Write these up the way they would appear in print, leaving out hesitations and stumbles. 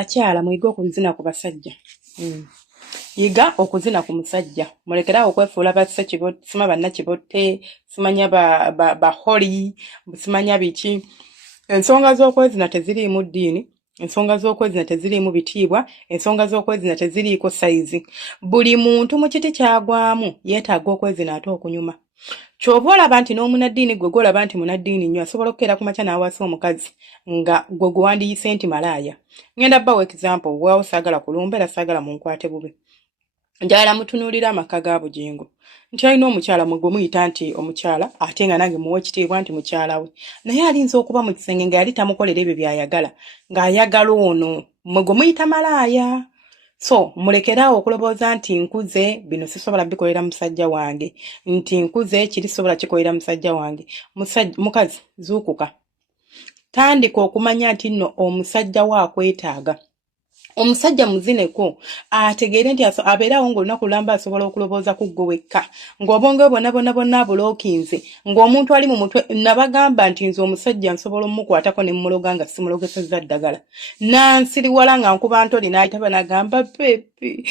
bakyala muyiga okuzina ku basajja. Yiga okuzina ku musajja. Mulekerawo okwefuula basse kibotte, sima bannakibotte, simanya ba holi, simanya biki. Ensonga z'okwezina teziriimu ddiini, ensonga z'okwezina teziriimu bitiibwa, ensonga z'okwezina teziriiko sayizi. Buli muntu mu kiti kyagwamu yeetaaga okwezina ate okunyuma. Ky'oba olaba nti n'omunaddiini gwe gw'olaba nti munaddiini nnyo asobola okukeera ku makya n'awasa omukazi nga gwe gwandiyise nti malaaya. Ngenda bbawo example, waawo saagala kulumba era saagala munkwate bubi. Njagala mutunuulira amaka ga Bugingo. Nti alina omukyala mwe gwe muyita nti omukyala ate nga nange muwe ekitiibwa nti mukyala we. Naye alinza okuba mu kisenge nga yali tamukolera ebyo by'ayagala, ng'ayagala ono mwe gwe muyita malaaya. So, mulekerawo okulobooza nti nkuze bino sisobola bikolera musajja wange, nti nkuze kiri sobola kikolera musajja wange. Mukazi zuukuka. Tandika okumanya nti nno omusajja waakwetaaga. Omusajja muzineko ategeere nti abeerawo ng'olunaku lulamba asobola okulobooza ku ggwe wekka, ng'obonge bonna bulookinze, ng'omuntu ali mu mutwe. Nabagamba nti nze omusajja nsobola omukwatako ne mmuloga nga simulogesezza ddagala. Nansiriwala nga nkuba ntoli n'ayitaba n'agamba baby.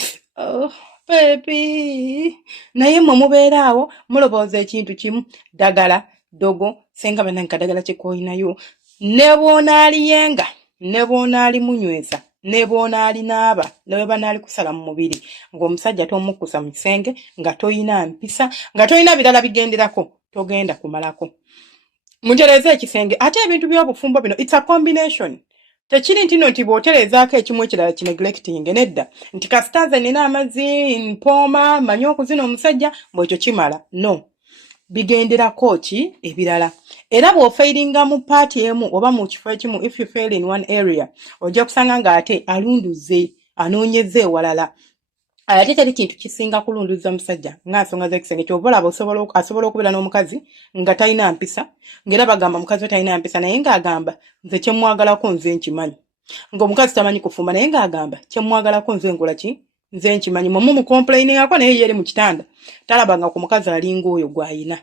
Naye mmwe mubeeraawo mulobooza ekintu kimu, ddagala, dogo, senga bannange kadagala kikoyinayo. Ne bw'onaaliyenga, ne bw'onaalimunyweza, ne bw'onaalinaaba, ne bwe banaali kusala mu mubiri, ng'omusajja tomukkusa mu kisenge, nga toyina mpisa, nga toyina birala bigenderako, togenda kumalako. Muntereeze ekisenge, ate ebintu by'obufumbo bino, it's a combination. Tekiri nti nno nti bw'otereezaako ekimu ekirala kineglecting, nedda. Nti kasitaze nina amazzi, mpooma, manyi okuzina omusajja, bw'ekyo kimala. No. Bigenderako ki ebirala. Era bw'ofeiringa mu paati emu oba mu kifo ekimu, if you fail in one area, ojja kusanga ng'ate alunduze, anoonyeze ewalala. Ate teri kintu kisinga kulunduza musajja ng'ensonga z'ekisenge. Ky'oba olaba asobola okubeera n'omukazi nga talina mpisa, ng'era bagamba mukazi we talina mpisa, naye ng'agamba nze kye mwagalako nze nkimanyi. Ng'omukazi tamanyi kufumba naye ng'agamba kye mwagalako nze nkola ki? Nze nkimanyi. Mwe mumukomplainingako naye yeri mu kitanda talabanga ku mukazi alinga oyo gw'ayina.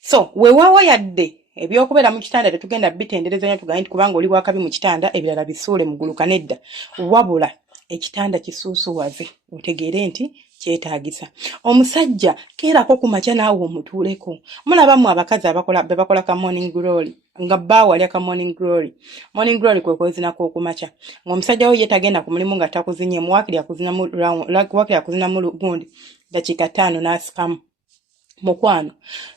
So weewaawo yadde ebyokubeera mu kitanda tetugenda bitendereza nnyo tugambe nti kubanga oli bwakabi mu kitanda ebirala bisuule muguluka, nedda. Wabula ekitanda kisuusuwaze otegeere nti kyetaagisa. Omusajja keerako ku makya naawe omutuuleko. Mulabamu abakazi bebakola ka morning glory nga bbaawo alya ka morning glory. Morning glory kwe kwezinako okumakya. Ng'omusajja we ye tagenda ku mulimu nga takuzinye, muwaakiri akuzinamu gundi dakiika 5 n'asikamu. Mukwano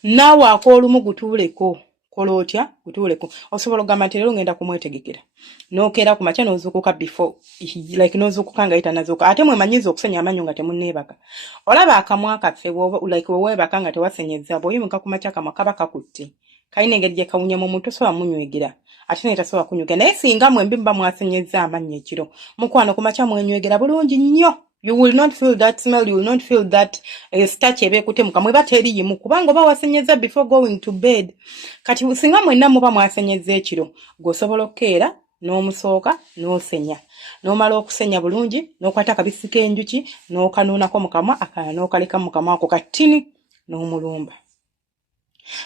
naawe ak'olumu gutuuleko. Kola otya gutuuleko. Osobola okugamba nti leero ngenda kumwetegekera. N'okeera ku makya n'ozuukuka before, like n'ozuukuka nga yitanazuuka. Ate mwemanyiza okusenya amanyo nga temunneebaka. Olaba akamwa kaffe like weebaka nga tewasenyezza, bw'oyimuka ku makya kamwa kaba kakutte. Kalina engeri gye kawunyamu omuntu tosobola munywegera. Ate naye tasobola kunywegera. Naye singa mwembi muba mwasenyezza amannyo ekiro, mukwano ku makya mwenywegera bulungi nnyo. You will not feel that smell, you will not feel that starch ebekute mukamwe bateriyimu kubanga oba wasenyeza before going to bed. Kati singa mwenna muba mwasenyeza ekiro, gwosobola okukeera n'omusooka n'osenya. N'omala okusenya bulungi, n'okwata akabisi k'enjuki, n'okanuunako mu kamwa, akalala n'okaleka mu kamwa ako katini, n'omulumba.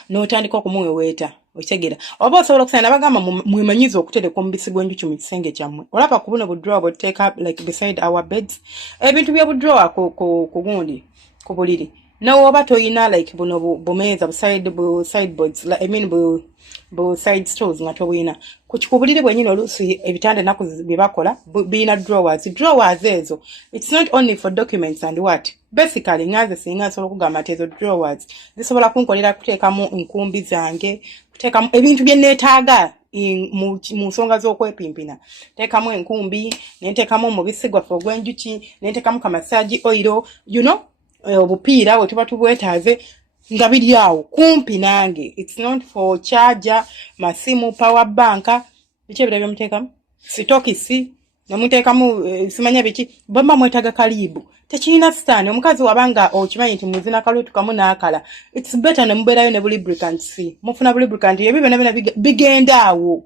N'otandika okumuweweeta. Okitegera. Oba osobola okusanga nabagamba mwemanyiza okutereka omubisi gw'enjuki mu kisenge kyammwe. Olaba ku buno budrawer bw'oteeka like beside our beds. Ebintu by'obudrawer ku gundi ku buliri. N'oba toyina like buno bumeeza sideboards, I mean bu side stools nga tobuyina. Ku buliri bwennyini oluusi ebitanda ennaku bye bakola biyina drawers. Drawers ezo, it's not only for documents and what. Basically ngaze singa nsobola okugamba nti ezo drawers zisobola kunkolera kuteekamu nkumbi zange, kuteekamu ebintu bye neetaaga mu nsonga z'okwepimpina. Teekamu enkumbi, neteekamu omubisi gwaffe ogw'enjuki, neteekamu kamasaji oil, you know, obupiira we tuba tubwetaaze nga biri awo kumpi nange. It's not for charger, masimu, power bank, biki ebirala byemuteekamu? Sitokisi, nemuteekamu simanya biki, bamba mwetaaga kalibu. Tekirina sitaani. Omukazi wabanga okimanyi nti muzina kalutu kamu n'akala, it's better ne mubeerayo ne lubricants. Mufuna lubricant ebyo byonna bigenda awo.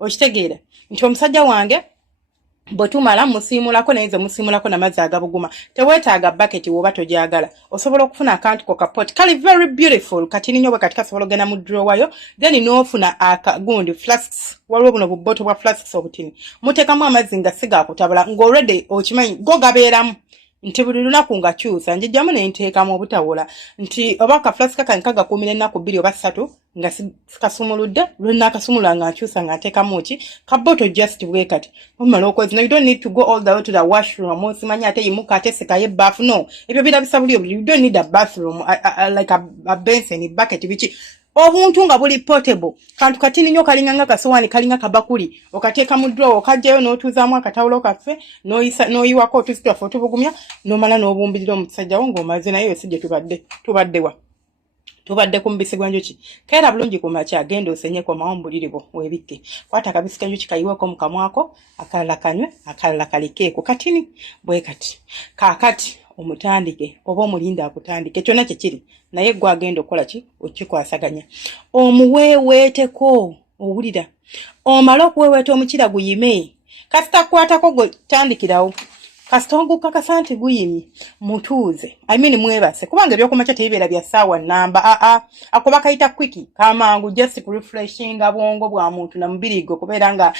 Okitegeera nti omusajja wange Botumala musimulako naize musimulako na mazzi agabuguma. Tewetaaga bucket woba tojagala. Osobola okufuna akantu ko kapot. Kali very beautiful. Kati ninyo bwe katika sobola gena mu drawer yo. Then n'ofuna akagundi flasks. Waliwo buno bubboto bwa flasks obutini. Mutekamu amazzi nga siga akutabula. Ngo already okimanyi go gabeeramu. Nti buli lunaku nga kyusa njijjamu ne nteekamu obutawola nti oba ka flask kankaga kumira ennaku 2 oba 3 nga kasumuludde lwonna kasumula nga nkyusa nga nteekamu ki kaboto just wekati omala okwezi. You don't need to go all the way to the washroom osimanya ate yimuka ate sekaye bafu no ebyo birabisa buli you don't need a bathroom like a basin bucket bichi obuntu nga buli portable kantu katini nyo kalinganga kasowani kalinga kabakuli okateeka mu drawer okajjayo n'otuzaamu akatawulo kaffe n'oyiwako otuzitofu otubugumya n'omala n'obumbirira omusajja wo ng'omaze naye esijje tubadde ku mubisi gw'enjuki keera bulungi ku makya agenda osenyeko mawumbuliribo weebikke kwata akabisi k'enjuki kayiweko mu kamwako akalala kanywe akalala kalikeeko katini bwe kati kaakati omutandike oba omulinda akutandike kyonna kikiri naye gwe agenda okukola ki okikwasaganya omuweeweeteko owulira omala okuweeweeta omukira guyime kasita kwatako gwe tandikirawo kasita ogukakasa nti guyimye mutuuze mwebase kubanga ebyokumakya tebibeera bya ssaawa nnamba akuba kayita kwiki kamangu just kurefreshinga bwongo bwa muntu na mubiri gwe kubeera nga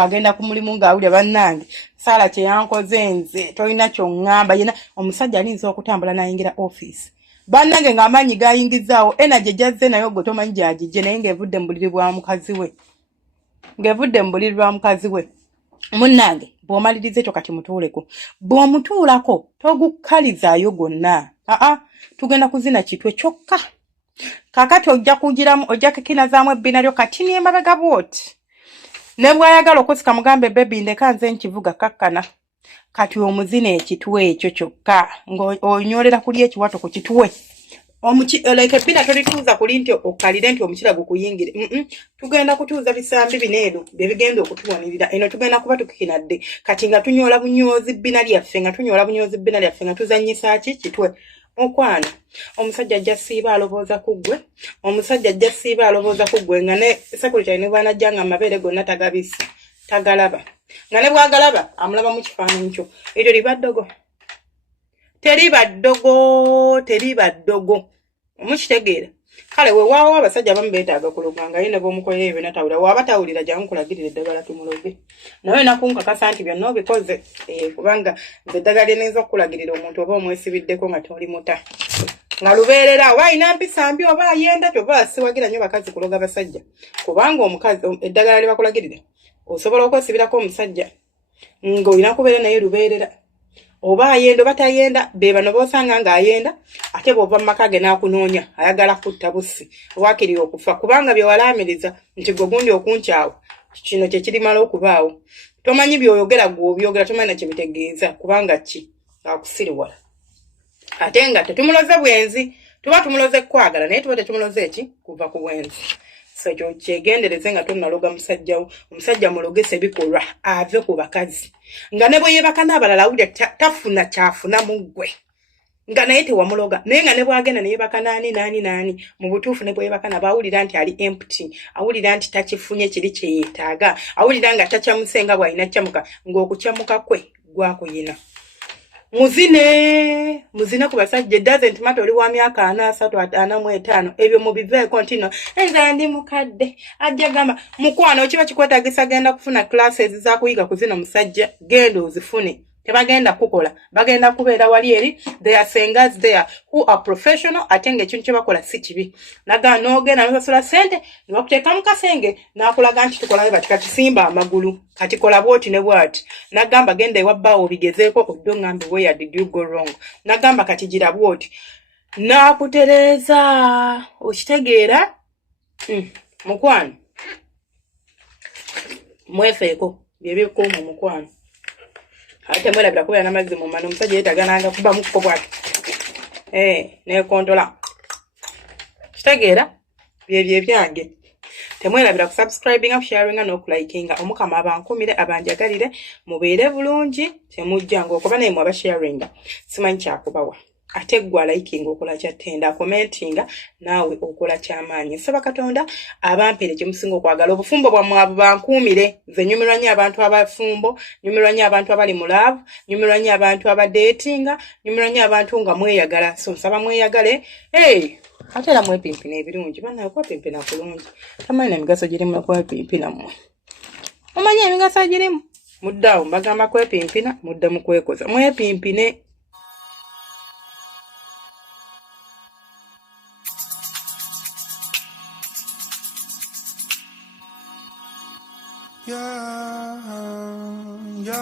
agenda ku mulimu ng'awulya bannange saala kye yankoze nze tolina ky'oŋŋamba yena omusajja alinza okutambula n'ayingira office bannange ng'amaanyi gayingizaawo energy jazze naye gwe tomanyi gyagijje naye ng'evudde mu buliri bwa mukazi we munnange bw'omaliriza ekyo kati mutuuleko bw'omutuulako togukkalizaayo gonna tugenda kuzina kitwe kyokka kakati ojja kugiramu ojja kekinazaamu ebbina lyo kati n'emabega bwoti ne bw'ayagala okusika mugambe bebi ndeka nze nkivuga kakkana kati omuzina ekitwe ekyo kyokka ng'onyolera kuli ekiwato ku kitwe like ebbina tolituuza kuli nti okalire nti omukira gukuyingire tugenda kutuuza bisambi bineero bye bigenda okutuwanirira eno tugenda kuba tukikinadde kati nga tunyoola bunyoozi bbina lyaffe nga tuzannyisa ki kitwe okwana omusajja ajja siiba alobooza ku ggwe nga ne secretary ne bwanajja nga amabeere gonna tagalaba nga ne bwagalaba amulaba mu kifaananyi kyo eryo liba ddogo omukitegeera kale weewaawo abasajja abamu beetaaga kuluganga ye ne b'omukolera ebyo natawulira waaba tawulira jangu kulagirira eddagala tumuloge nawe nakunkakasa nti byonna obikoze kubanga nze eddagala lyenayinza okukulagirira omuntu oba omwesibiddeko nga toli muta nga lubeerera oba alina mpisa mbi oba ayenda kyova siwagira nnyo bakazi kuloga basajja kubanga omukazi eddagala lye bakulagirira osobola okwesibirako omusajja ng'olina kubeera naye lubeerera oba ayenda oba tayenda be bano b'osanga ng'ayenda ate bw'ova mu maka ge n'akunoonya ayagala kutta bussi waakiri okufa kubanga bye walaamiriza nti gwe gundi okunkyawa kino kye kirimala okubaawo tomanyi by'oyogera gw'obyogera tomanyi na kye bitegeeza kubanga ki akusiriwala ate nga tetumuloze bwenzi tuba tumuloze kwagala naye tuba tetumuloze eki kuva ku bwenzi so ekyo kyegendereze nga tonnaloga omusajja mulogese bikolwa ave ku bakazi nga ne bwe yeebaka n'abalala awulya tafuna kyafuna mu ggwe nga naye tewamuloga naye nga ne bwagenda ne yeebaka naani mu butuufu ne bwe yeebaka nabo awulira nti ali empty awulira nti takifunye kiri kye yeetaaga awulira nga takyamusenga bw'alina kyamuka ng'okukyamuka kwe gwakuyina muzine ku basajja it doesn't matter oli wa myaka 45 ebyo mubiveeko ntino enza ndi mukadde ajja gamba mukwana okiba kikwetagisa genda kufuna classes za kuyiga kuzina musajja genda ozifune tebagenda kukola bagenda kubeera wali eri they are singers there who are professional atenge ekintu kye bakola si kibi naga n'ogenda n'osasula sente ne bakuteeka mu kasenge n'akulaga nti tukolayo bati kati simba amagulu kati kola bwoti ne bwati nagamba genda ewa bbaawo bigezeeko oddo ngambe where did you go wrong nagamba kati gira bwoti n'akutereeza okitegeera mukwano mwefeeko byebikuuma mukwano ate mwelabira kubeera n'amazzi mu mano omusajja yeetagananga kuba mukko bwati neekontola kitegeera byebyo ebyange temwerabira ku subscribinga ku sharinga n'okulayikinga omukama abankumire abanjagalire mubeere bulungi temujjanga okuba naye mwaba sharinga simanyi kyakubawa ate gwe alayikinga okola kyattenda akomentinga naawe okola kyamaanyi. Nsaba Katonda abampere kye musinga okwagala. Obufumbo bwammwe abo bankuumire. Nze nyumirwa nnyo abantu abafumbo, nyumirwa nnyo abantu abali mu laavu, nyumirwa nnyo abantu abadeetinga, nyumirwa nnyo abantu nga mweyagala. So nsaba mweyagale. Ate era mwepimpina ebirungi. Bannange kwepimpina kulungi. Tamanyi na migaso girimu kwepimpina mmwe. Mumanyi emigaso girimu? Muddaawo mbagamba kwepimpina, mudde mu kwekoza. Mwepimpine. Yeah, yeah.